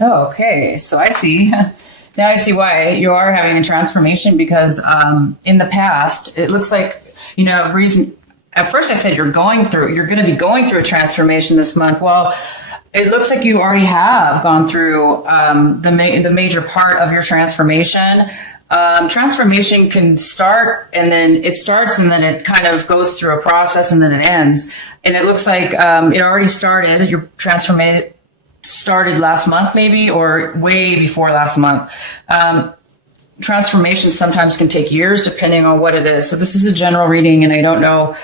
Oh, okay. So I see. Now I see why you are having a transformation because in the past, it looks like, reason. At first I said you're going to be going through a transformation this month. Well, it looks like you already have gone through the major part of your transformation. Transformation can start and then it starts and then it kind of goes through a process and then it ends. And it looks like it already started. Your transformation started last month maybe or way before last month. Transformation sometimes can take years depending on what it is. So this is a general reading and I don't know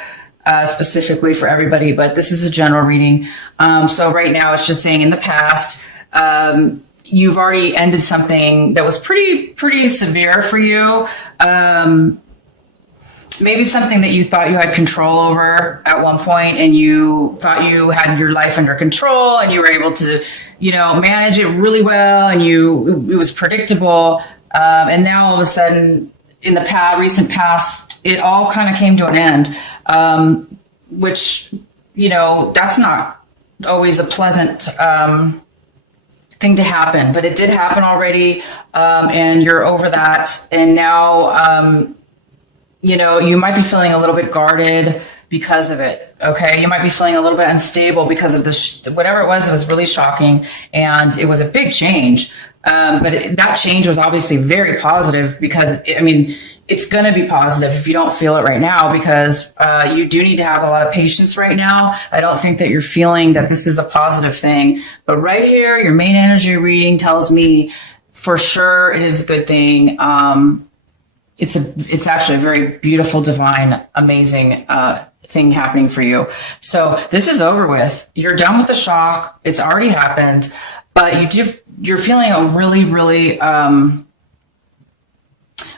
specifically for everybody, but this is a general reading. So right now it's just saying in the past, you've already ended something that was pretty severe for you. Maybe something that you thought you had control over at one point and you thought you had your life under control and you were able to, manage it really well and it was predictable. And now all of a sudden in the recent past, it all kind of came to an end, which, that's not always a pleasant, thing to happen, but it did happen already. And you're over that. And now, you might be feeling a little bit guarded because of it. Okay. You might be feeling a little bit unstable because of this, whatever it was really shocking. And it was a big change. But that change was obviously very positive because it's going to be positive if you don't feel it right now because you do need to have a lot of patience right now. I don't think that you're feeling that this is a positive thing, but right here, your main energy reading tells me for sure it is a good thing. It's actually a very beautiful, divine, amazing thing happening for you. So this is over with. You're done with the shock. It's already happened, but you're feeling a really, really,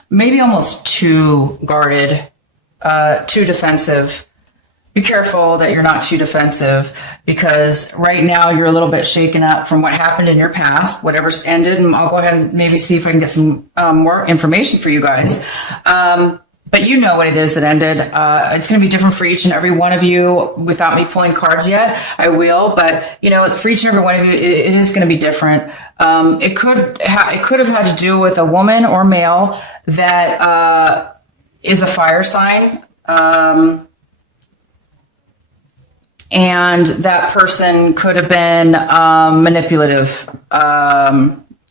maybe almost too guarded, too defensive. Be careful that you're not too defensive because right now you're a little bit shaken up from what happened in your past, whatever's ended. And I'll go ahead and maybe see if I can get some more information for you guys. But you know what it is that ended. It's going to be different for each and every one of you without me pulling cards yet. I will, but for each and every one of you, it is going to be different. It could have had to do with a woman or male that is a fire sign. And that person could have been manipulative.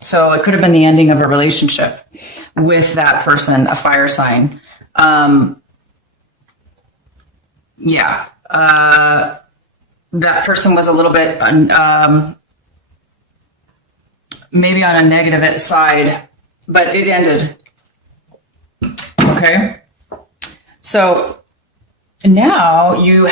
So it could have been the ending of a relationship with that person, a fire sign. That person was a little bit maybe on a negative side, but it ended. Okay. So now you're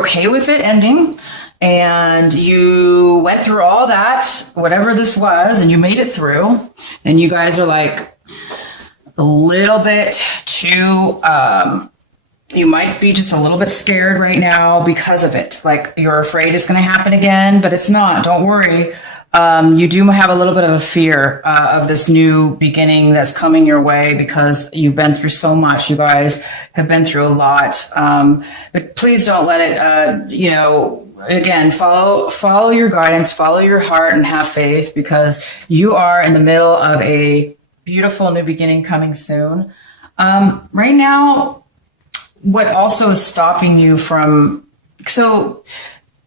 okay with it ending and you went through all that, whatever this was, and you made it through and you guys are like a little bit too, you might be just a little bit scared right now because of it. Like you're afraid it's going to happen again, but it's not. Don't worry. You do have a little bit of a fear of this new beginning that's coming your way because you've been through so much. You guys have been through a lot. But please don't let it, again, follow your guidance, follow your heart and have faith because you are in the middle of a beautiful new beginning coming soon. Right now, what also is stopping you from, so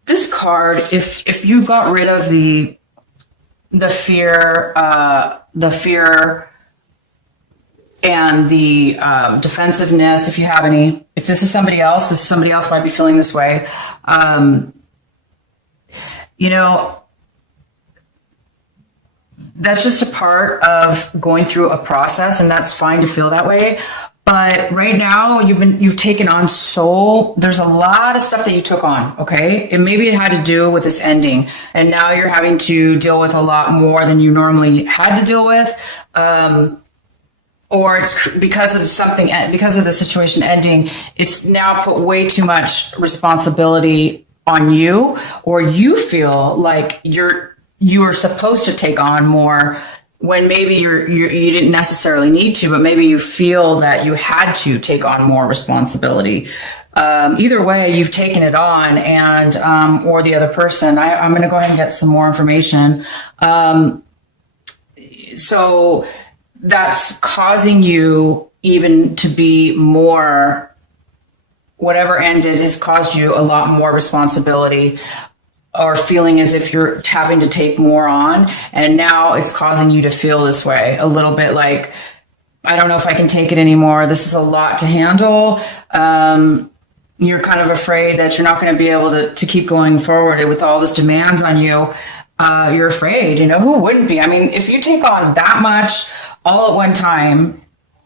this card, if you got rid of the fear and the defensiveness, if you have any, if this is somebody else might be feeling this way. That's just a part of going through a process, and that's fine to feel that way. But right now you've taken on there's a lot of stuff that you took on. Okay. And maybe it had to do with this ending. And now you're having to deal with a lot more than you normally had to deal with. Or it's because of the situation ending, it's now put way too much responsibility on you, or you feel like you are supposed to take on more when maybe you didn't necessarily need to, but maybe you feel that you had to take on more responsibility. Either way, you've taken it on, and or the other person. I'm going to go ahead and get some more information. So that's causing you even to be more, whatever ended has caused you a lot more responsibility, or feeling as if you're having to take more on. And now it's causing you to feel this way a little bit, like, I don't know if I can take it anymore. This is a lot to handle. You're kind of afraid that you're not going to be able to keep going forward with all this demands on you. You're afraid, who wouldn't be? I mean, if you take on that much all at one time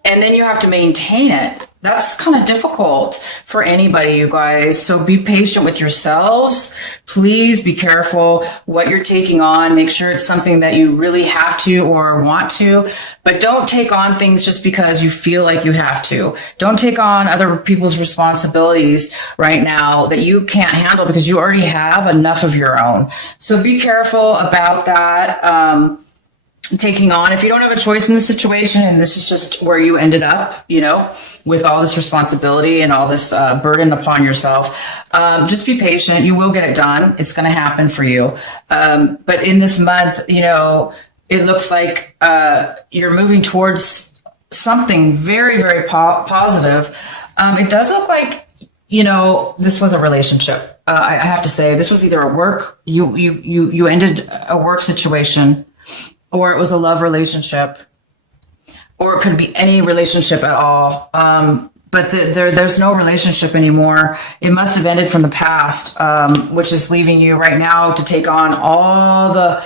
and then you have to maintain it, that's kind of difficult for anybody, you guys. So be patient with yourselves. Please be careful what you're taking on. Make sure it's something that you really have to or want to, but don't take on things just because you feel like you have to. Don't take on other people's responsibilities right now that you can't handle because you already have enough of your own. So be careful about that. Taking on, if you don't have a choice in the situation, and this is just where you ended up, with all this responsibility and all this burden upon yourself, just be patient. You will get it done. It's going to happen for you. But in this month, it looks like you're moving towards something very, very positive. It does look like, this was a relationship. I have to say, this was either a work, you ended a work situation, or it was a love relationship, or it could be any relationship at all. But there's no relationship anymore. It must have ended from the past, which is leaving you right now to take on all the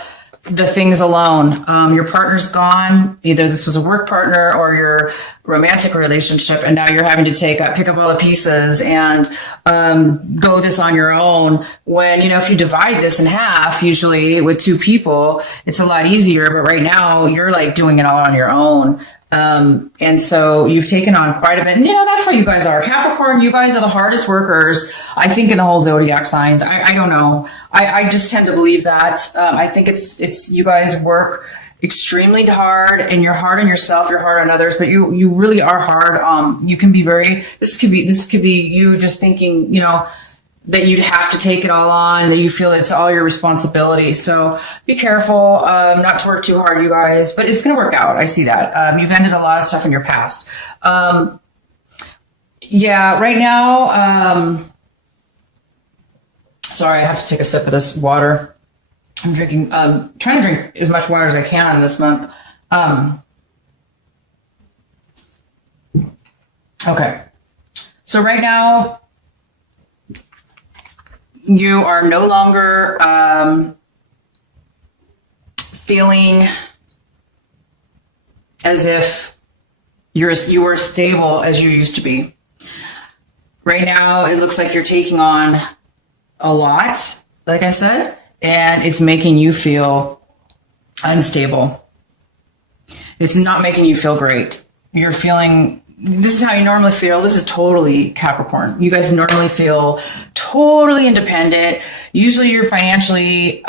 things alone. Your partner's gone. Either this was a work partner or your romantic relationship, and now you're having to pick up all the pieces and go this on your own. When, if you divide this in half, usually with two people, it's a lot easier. But right now, you're like doing it all on your own. And so you've taken on quite a bit. And, that's what you guys are. Capricorn, you guys are the hardest workers, I think, in the whole zodiac signs. I don't know. I just tend to believe that. I think it's you guys work extremely hard, and you're hard on yourself, you're hard on others, but you really are hard. You can be this could be you just thinking, that you'd have to take it all on, that you feel it's all your responsibility. So be careful, not to work too hard, you guys, but it's going to work out. I see that. You've ended a lot of stuff in your past. Right now, sorry, I have to take a sip of this water. I'm drinking, trying to drink as much water as I can this month. Okay. So right now, you are no longer feeling as if you were stable as you used to be. Right now, it looks like you're taking on a lot, like I said, and it's making you feel unstable. It's not making you feel great. You're feeling, this is how you normally feel. This is totally Capricorn. You guys normally feel totally independent. Usually you're financially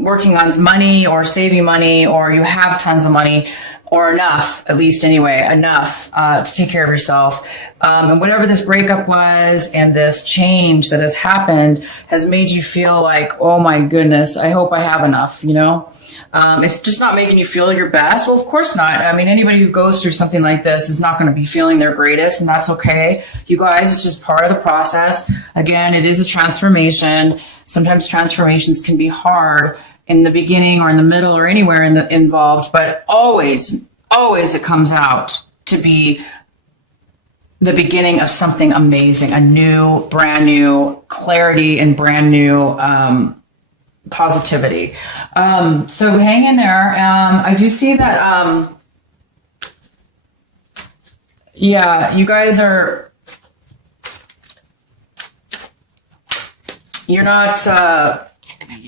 working on money or saving money, or you have tons of money, or enough, at least anyway, enough to take care of yourself. And whatever this breakup was and this change that has happened has made you feel like, oh my goodness, I hope I have enough, It's just not making you feel your best. Well, of course not. I mean, anybody who goes through something like this is not going to be feeling their greatest, and that's okay. You guys, it's just part of the process. Again, it is a transformation. Sometimes transformations can be hard in the beginning or in the middle or anywhere involved, but always it comes out to be the beginning of something amazing, a new, brand new clarity and brand new positivity. So hang in there. I do see that, you guys are, you're not,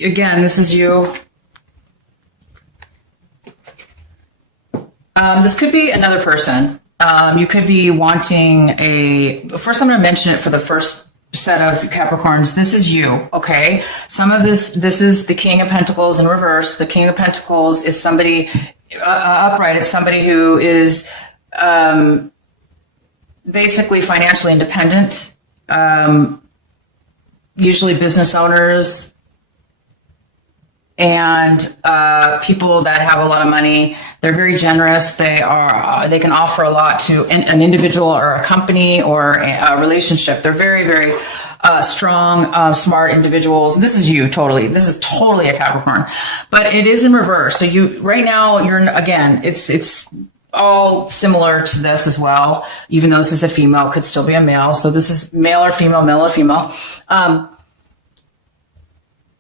again, this is you. This could be another person. You could be wanting first I'm going to mention it for the first set of Capricorns. This is you, okay? Some of this is the King of Pentacles in reverse. The King of Pentacles is somebody upright. It's somebody who is basically financially independent. usually business owners and people that have a lot of money. They're very generous. They can offer a lot to an individual or a company or a relationship. They're very, very strong, smart individuals. This is you totally. This is totally a Capricorn, but it is in reverse. So right now again, it's all similar to this as well. Even though this is a female, it could still be a male. So this is male or female, male or female.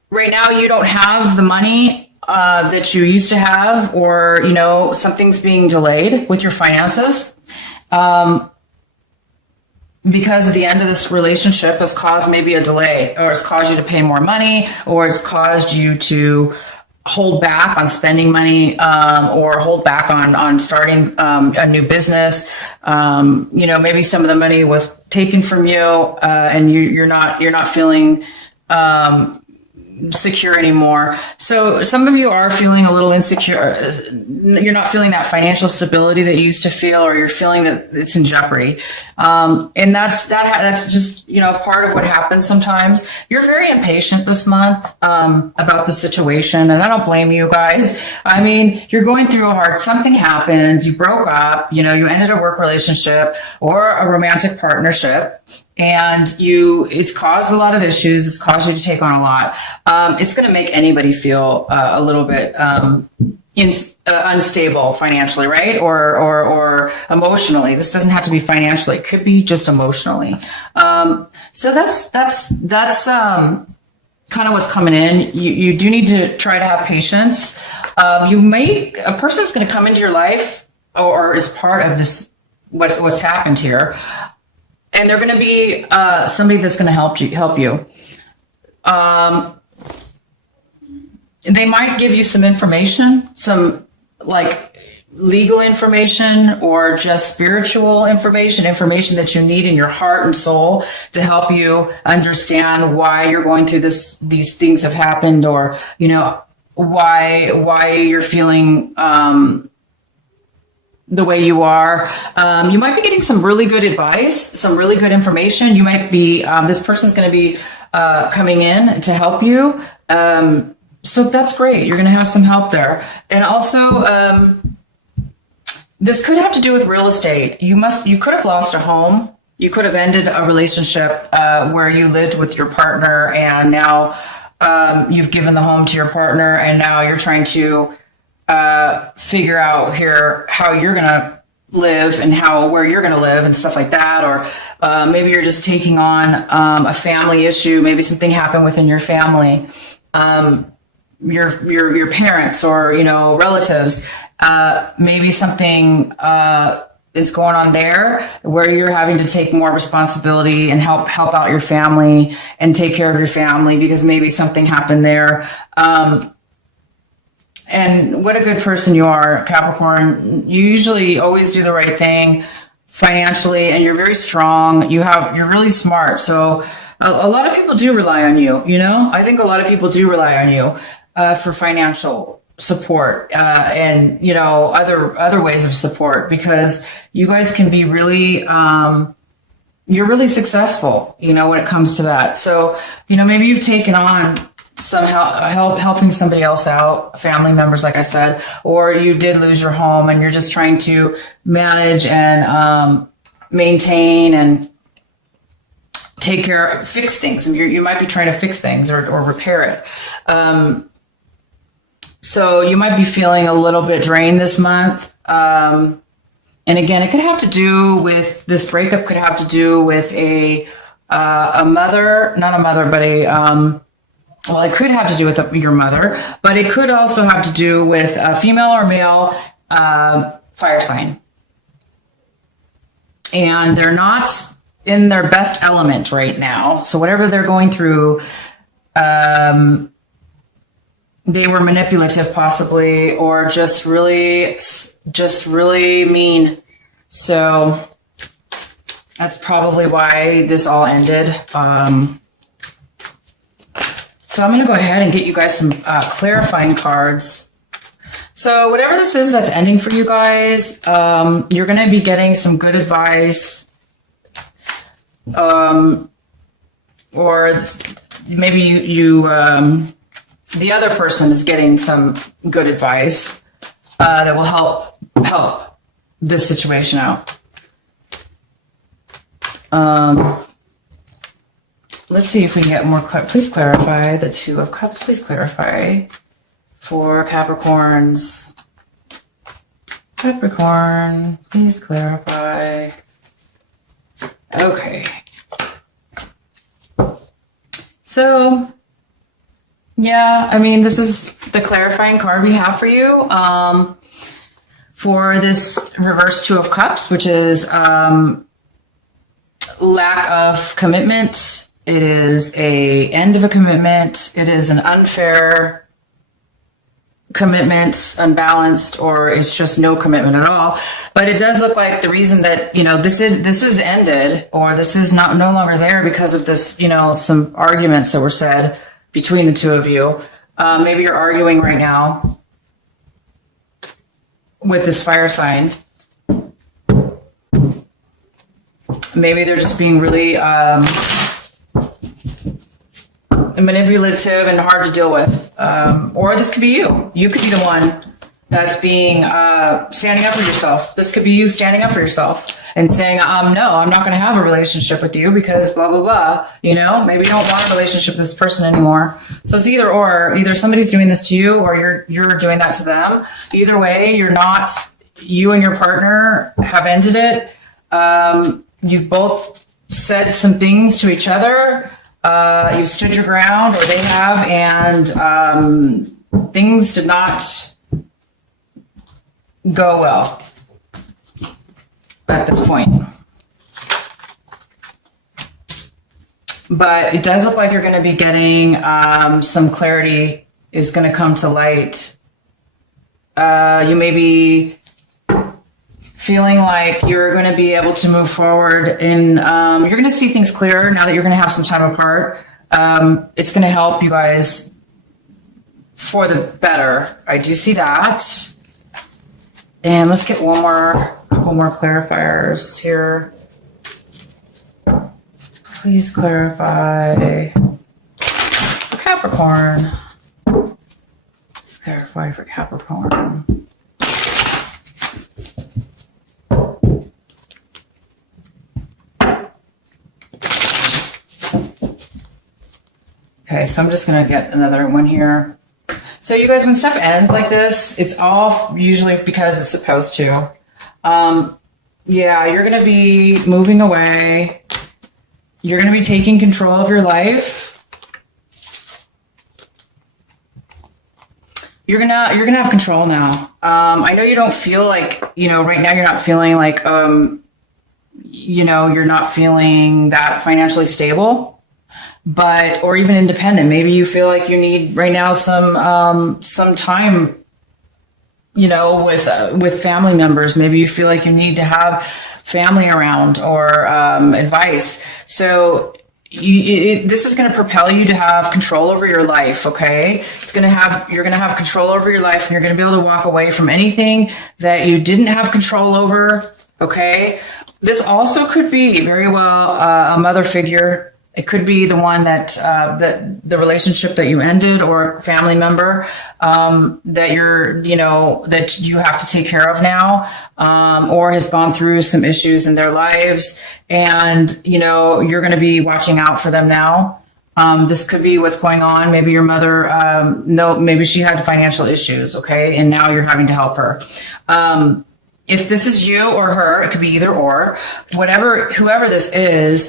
Right now you don't have the money that you used to have, or, something's being delayed with your finances. Because at the end of this relationship has caused maybe a delay, or it's caused you to pay more money, or it's caused you to hold back on spending money, or hold back on starting a new business. Maybe some of the money was taken from you, and you're not feeling secure anymore. So some of you are feeling a little insecure. You're not feeling that financial stability that you used to feel, or you're feeling that it's in jeopardy. And that's just, part of what happens sometimes. You're very impatient this month, about the situation. And I don't blame you guys. I mean, you're going through something happened. You broke up, you ended a work relationship or a romantic partnership. And it's caused a lot of issues. It's caused you to take on a lot. It's going to make anybody feel a little bit unstable financially, right? Or emotionally. This doesn't have to be financially. It could be just emotionally. So that's kind of what's coming in. You do need to try to have patience. A person's going to come into your life or is part of this, what's happened here. And they're going to be somebody that's going to help you. They might give you some information, some like legal information, or just spiritual information that you need in your heart and soul to help you understand why you're going through these things have happened, or why you're feeling the way you are. You might be getting some really good advice, some really good information. You might be, this person's going to be coming in to help you. So that's great. You're going to have some help there. And also, this could have to do with real estate. You could have lost a home. You could have ended a relationship where you lived with your partner, and now you've given the home to your partner, and now you're trying to figure out here how you're going to live and where you're going to live and stuff like that. Or maybe you're just taking on a family issue. Maybe something happened within your family, your parents or, relatives. Maybe something is going on there where you're having to take more responsibility and help out your family and take care of your family because maybe something happened there. And what a good person you are, Capricorn. You usually always do the right thing financially, and you're very strong. You're really smart. So a lot of people do rely on you, I think a lot of people do rely on you for financial support and, other ways of support, because you guys can be really, you're really successful, when it comes to that. So, maybe you've taken on somehow helping somebody else out, family members, like I said, or you did lose your home and you're just trying to manage and maintain and fix things. And you might be trying to fix things or repair it. So you might be feeling a little bit drained this month. And again, it could have to do with this breakup, could have to do with a mother, not a mother, but well, it could have to do with your mother, but it could also have to do with a female or male fire sign. And they're not in their best element right now. So whatever they're going through, they were manipulative possibly, or just really mean. So that's probably why this all ended. So I'm going to go ahead and get you guys some clarifying cards. So whatever this is that's ending for you guys, you're going to be getting some good advice. or maybe the other person is getting some good advice that will help this situation out. Let's see if we can get more. Please clarify the Two of Cups. Please clarify for Capricorns. Capricorn, please clarify. Okay. So, yeah, I mean, this is the clarifying card we have for you for this reverse Two of Cups, which is lack of commitment. It is a end of a commitment. It is an unfair commitment, unbalanced, or it's just no commitment at all. But it does look like the reason that, this is ended, or this is no longer there because of this, some arguments that were said between the two of you. Maybe you're arguing right now with this fire sign. Maybe they're just being really manipulative and hard to deal with. Or this could be you. You could be the one that's being standing up for yourself. This could be you standing up for yourself and saying, no, I'm not going to have a relationship with you because blah, blah, blah. Maybe you don't want a relationship with this person anymore. So it's either or. Either somebody's doing this to you or you're doing that to them. Either way, you and your partner have ended it. You've both said some things to each other. You've stood your ground, or they have, and things did not go well at this point. But it does look like you're going to be getting some clarity is going to come to light. You may be feeling like you're going to be able to move forward and you're going to see things clearer now that you're going to have some time apart. It's going to help you guys for the better. I do see that. And let's get couple more clarifiers here. Please clarify for Capricorn. Let's clarify for Capricorn. Okay, so I'm just going to get another one here. So you guys, when stuff ends like this, it's all usually because it's supposed to. Yeah, you're going to be moving away. You're going to be taking control of your life. You're gonna have control now. I know you don't feel like, right now you're not feeling like, you're not feeling that financially stable. But, or even independent. Maybe you feel like you need right now some time, with family members. Maybe you feel like you need to have family around or advice. So this is going to propel you to have control over your life. Okay. You're going to have control over your life, and you're going to be able to walk away from anything that you didn't have control over. Okay. This also could be very well a mother figure. It could be the one that the relationship that you ended, or a family member that that you have to take care of now, or has gone through some issues in their lives, and you're going to be watching out for them now. This could be what's going on. Maybe your mother, maybe she had financial issues, okay, and now you're having to help her. If this is you or her, it could be either or. Whoever this is.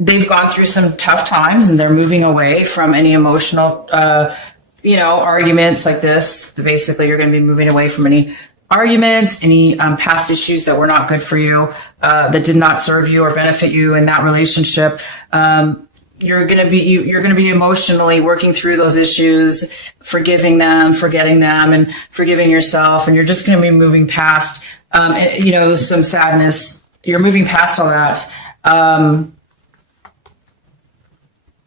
They've gone through some tough times, and they're moving away from any emotional, arguments like this. Basically, you're going to be moving away from any arguments, any past issues that were not good for you, that did not serve you or benefit you in that relationship. You're going to be emotionally working through those issues, forgiving them, forgetting them, and forgiving yourself. And you're just going to be moving past, some sadness. You're moving past all that.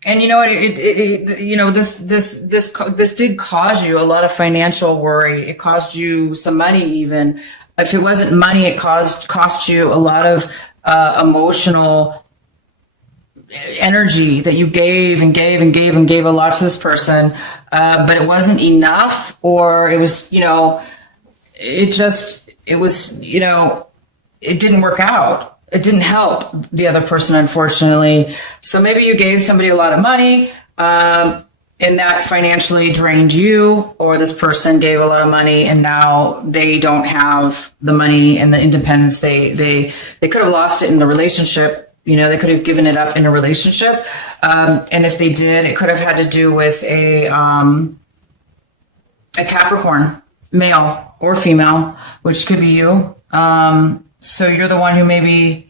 And you know what? This did cause you a lot of financial worry. It cost you some money, even if it wasn't money. It cost you a lot of emotional energy that you gave and gave and gave and gave a lot to this person, but it wasn't enough, or it was, it didn't work out. It didn't help the other person, unfortunately. So maybe you gave somebody a lot of money, and that financially drained you, or this person gave a lot of money and now they don't have the money and the independence. They could have lost it in the relationship. They could have given it up in a relationship. And if they did, it could have had to do with a Capricorn, male or female, which could be you. So you're the one who maybe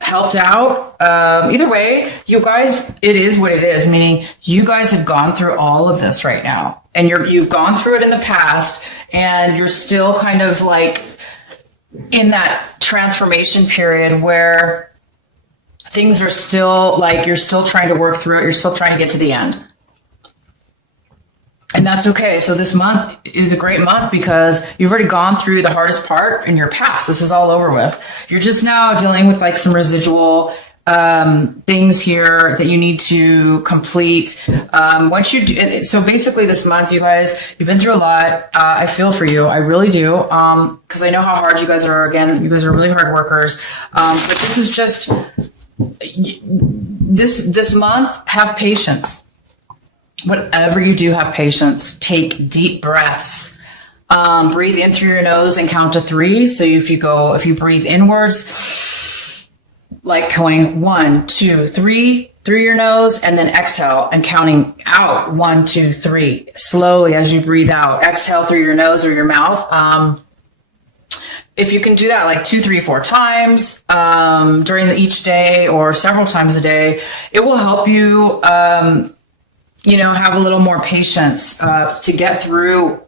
helped out. Either way, you guys, it is what it is, meaning you guys have gone through all of this right now, and you've gone through it in the past, and you're still kind of like in that transformation period where things are still like, you're still trying to work through it. You're still trying to get to the end. And that's okay. So this month is a great month because you've already gone through the hardest part in your past. This is all over with. You're just now dealing with like some residual things here that you need to complete. Once you do, so basically this month, you guys, you've been through a lot. I feel for you. I really do. Cause I know how hard you guys are. Again, you guys are really hard workers. But this is just this month, have patience. Whatever you do, have patience. Take deep breaths. Breathe in through your nose and count to 3. So if you breathe inwards, like going 1, 2, 3 through your nose, and then exhale and counting out 1, 2, 3 slowly as you breathe out. Exhale through your nose or your mouth. If you can do that like 2, 3, 4 times during each day or several times a day, it will help you have a little more patience to get through